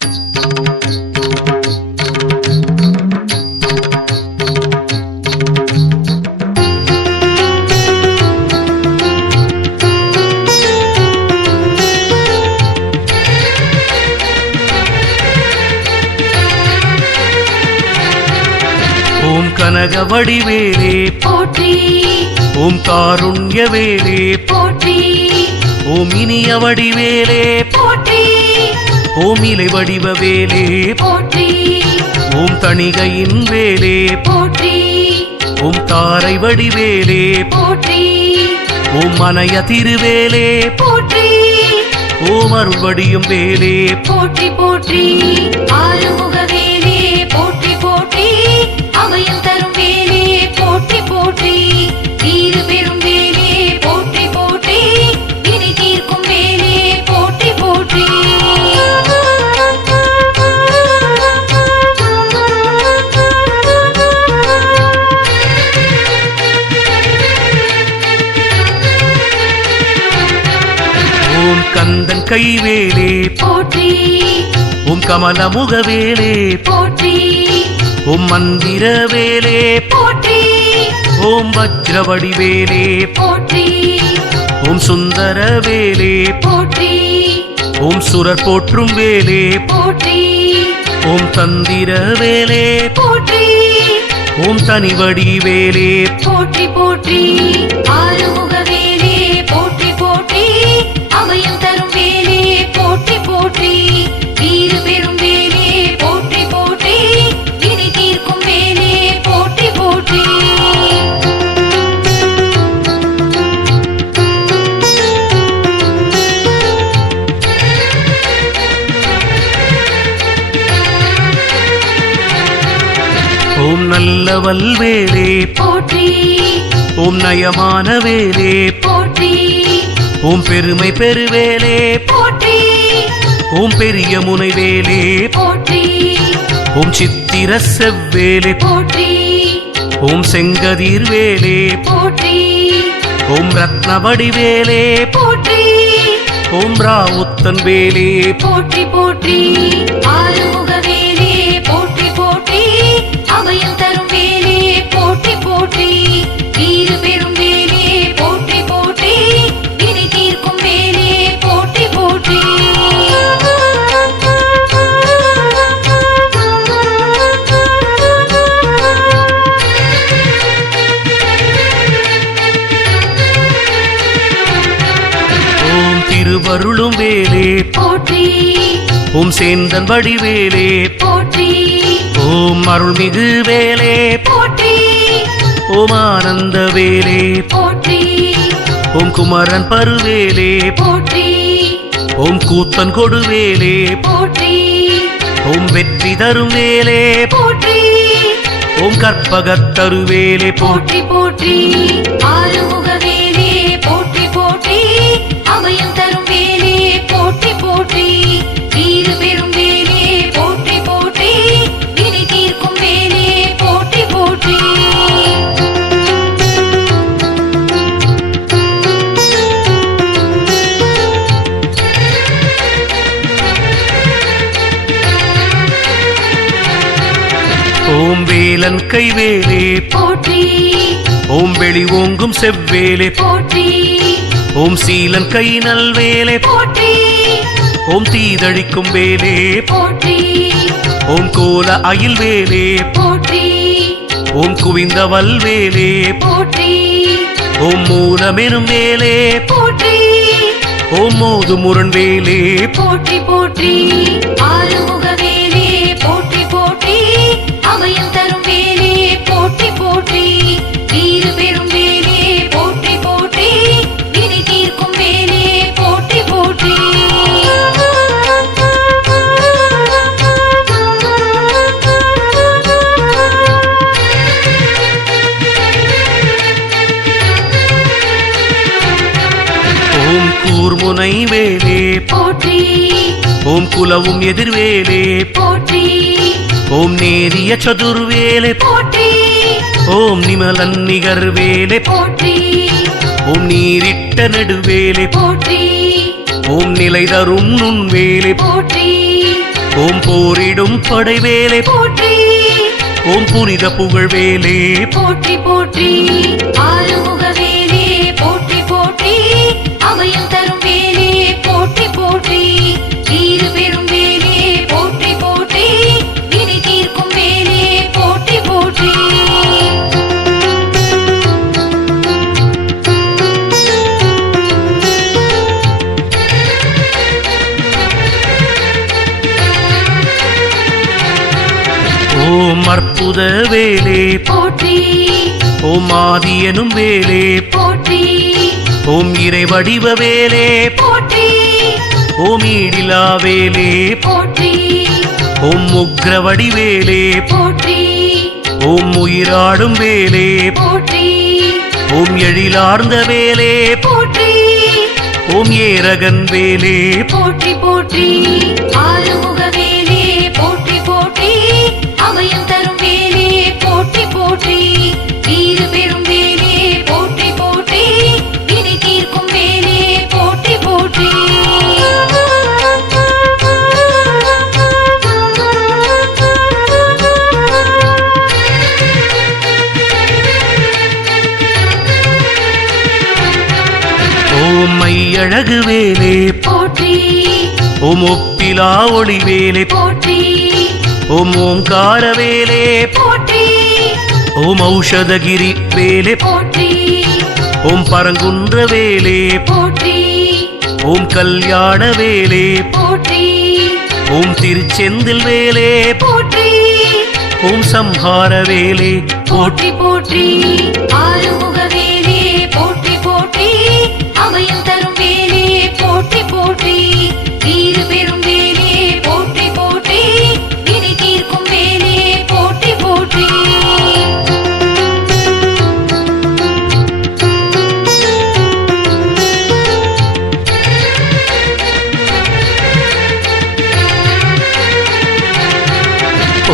ஓம் கனகவடிவேலே போற்றி, ஓம் காருண்யவேலே போற்றி, ஓம் இனிய வடிவேலே போற்றி, ஓம் இலை வடிவவேலே போற்றி, ஓம் தணிகையின் வேலே போற்றி, ஓம் தாரை வடிவேலே போற்றி, ஓம் மனைய திருவேலே போற்றி, ஓம் அருள்வடியும் வேலே போற்றி, போற்றி, ஆறுமுக வேலே போற்றி, போற்றி, அபயம் தரும் வேலே போற்றி, போற்றி, தீரு பெரும் வேலே போற்றி, போற்றி, வினை தீர்க்கும் வேலே போற்றி, போற்றி. ஓம் கந்தன் கைவேலே போற்றி, ஓம் கமலமுகவேலே போற்றி, ஓம் மந்திரவேலே போற்றி, ஓம் வஜ்ரவடிவேலே போற்றி, ஓம் சுந்தரவேலே போற்றி, ஓம் சுரர் போற்றும் வேலே போற்றி, ஓம் தந்திரவேலே போற்றி, ஓம் தனிவடிவேலே போற்றி, போற்றி, ஆறுமுக வேலே போற்றி, போற்றி, அபயம் தரும் வேலே போற்றி, போற்றி, தீரு பெரும் வேலே போற்றி, போற்றி, வினை தீர்க்கும் வேலே போற்றி, போற்றி. ஓம் நல்லவல் வேலே போற்றி, ஓம் நயமான வேலே போற்றி, ஓம் பெருமை பெருவேலே போற்றி, ஓம் பெரிய முனைவேலே போற்றி, ஓம் சித்திர செவ்வேலே போற்றி, ஓம் செங்கதிர் வேலே போற்றி, ஓம் ரத்னவடிவேலே போற்றி, ஓம் ராவுத்தன் வேலே போற்றி, போற்றி, ஆறுமுக வேலே போற்றி, போற்றி, அபயம் தரும் வேலே போற்றி, போற்றி, தீரு பெரும் வேலே போற்றி, போற்றி, வினை தீர்க்கும் வேலே போற்றி, போற்றி. ஓம் திருவருளும் வேலே போற்றி, ஓம் சேந்தன் வடிவேலே போற்றி, ஓம் அருள்மிகு வேலே போற்றி, ஓம் ஆனந்த வேலே போற்றி, ஓம் குமரன் பருவேலே போற்றி, ஓம் கூத்தன் கொடுவேலே போற்றி, ஓம் வெற்றி தரும் வேலே போற்றி, ஓம் கற்பகத்தருவேலே போற்றி, போற்றி, ஆறுமுக வேலே போற்றி, போற்றி, அபயம் தரும் வேலே போற்றி, போற்றி, தீரு பெரும் வேலே போற்றி, போற்றி, வினை தீர்க்கும் வேலே போற்றி, போற்றி. ஓம் வேலன் கைவேலே போற்றி, ஓம் வெளி ஓங்கும் செவ்வேலே போற்றி, ஓம் சீலன் கை நல்வேலே போற்றி, ஓம் தீதழிக்கும் வேலே போற்றி, ஓம் கோல அயில் வேலே போற்றி, ஓம் குவிந்த வல்வேலே போற்றி, ஓம் மூலமெனும் வேலே போற்றி, ஓம் மோது முரண் வேலே போற்றி, போற்றி, ஆறுமுக வேலே போற்றி, போற்றி, அபயம் தரும் வேலே போற்றி, போற்றி, தீரு பெரும் வேலே போற்றி, போற்றி, வினை தீர்க்கும் வேலே போற்றி, போற்றி. ஓம் கூர்முனை வேலே போற்றி, ஓம் குலவும் எதிர்வேலே போற்றி, ஓம் நேரிய சதுர்வேலே போற்றி, ஓம் நிமலன் நிகர்வேலே போற்றி, ஓம் நீரிட்ட நெடுவேலே போற்றி, ஓம் நிலை தரும் நுண்வேலே போற்றி, ஓம் போரிடும் படைவேலே போற்றி ஓம் புனித புகழ்வேலே போற்றி போற்றி ஆறுமுக வேலே போற்றி போற்றி அபயம் தரும் வேலே போற்றி போற்றி தீரு பெரும் வேலே போற்றி போற்றி வினை தீர்க்கும் வேலே போற்றி போற்றி ஓம் அற்புத வேலே போற்றி ஓம் ஆதி எனும் வேலே போற்றி ஓம் இறை வடிவ வேலே போற்றி ஓம் ஈடிலா வேலே போற்றி ஓம் உக்ர வடிவேலே போற்றி ஓம் உயிராடும் வேலே போற்றி ஓம் எழிலார்ந்த வேலே போற்றி ஓம் ஏரகன் வேலே போற்றி போற்றி ஆறுமுக வேலே போற்றி போற்றி அபயம் தரும் வேலே போற்றி போற்றி தீரு பெரும் வேலே போற்றி போற்றி வினை தீர்க்கும் வேலே போற்றி போற்றி ஓம் மையழகு வேலே போற்றி ஓம் ஒப்பிலா ஒளி வேலே போற்றி ஓம் ஓங்கார வேலே போற்றி ஓம் ஔஷதகிரி வேலே போற்றி ஓம் பரங்குன்ற வேலே போற்றி ஓம் கல்யாண வேலே போற்றி ஓம் திருச்செந்தில் வேலே போற்றி ஓம் சம்ஹார வேலே போற்றி போற்றி ஆறுமுக வேலே போற்றி போற்றி அபயம் தரும் வேலே போற்றி போற்றி தீரு பெரும் வேலே போற்றி போற்றி வினை தீர்க்கும் வேலே போற்றி போற்றி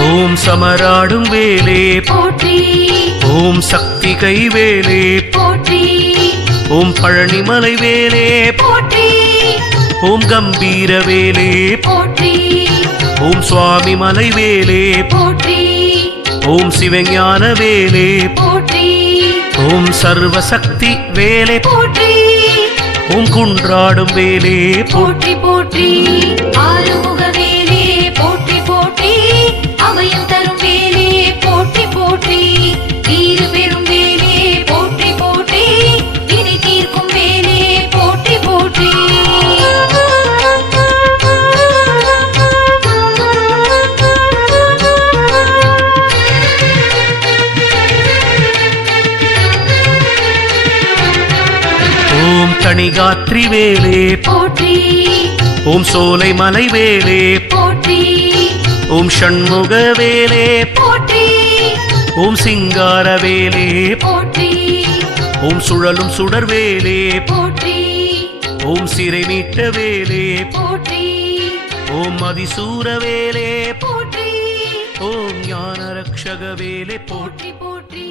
ஓம் சமராடும் வேலே போற்றி ஓம் சக்தி கைவேலே போற்றி ஓம் பழனிமலை வேலே போற்றி ஓம் கம்பீர வேலே போற்றி ஓம் சுவாமி மலை வேலே போற்றி ஓம் சிவஞான வேலே போற்றி ஓம் சர்வசக்தி வேலே போற்றி ஓம் குன்றாடும் வேலே போற்றி போற்றி ஆறுமுக வேலே போற்றி போற்றி அபயம் தரும் வேலே போற்றி போற்றி தீரு பெரும் வேலே போற்றி போற்றி வினை தீர்க்கும் வேலே போற்றி போற்றி ஓம் தணிகாத்ரி வேலே போற்றி ஓம் சோலை மலை வேலே போற்றி ஓம் ஷண்முக வேலே போற்றி ஓம் சிங்கார வேலே போற்றி ஓம் சுழலும் சுடர் வேலே போற்றி ஓம் சிறை மீட்ட வேலே போற்றி ஓம் அதிசூர வேலே போற்றி ஓம் ஞான ரக்ஷக வேலே போற்றி போற்றி போற்றி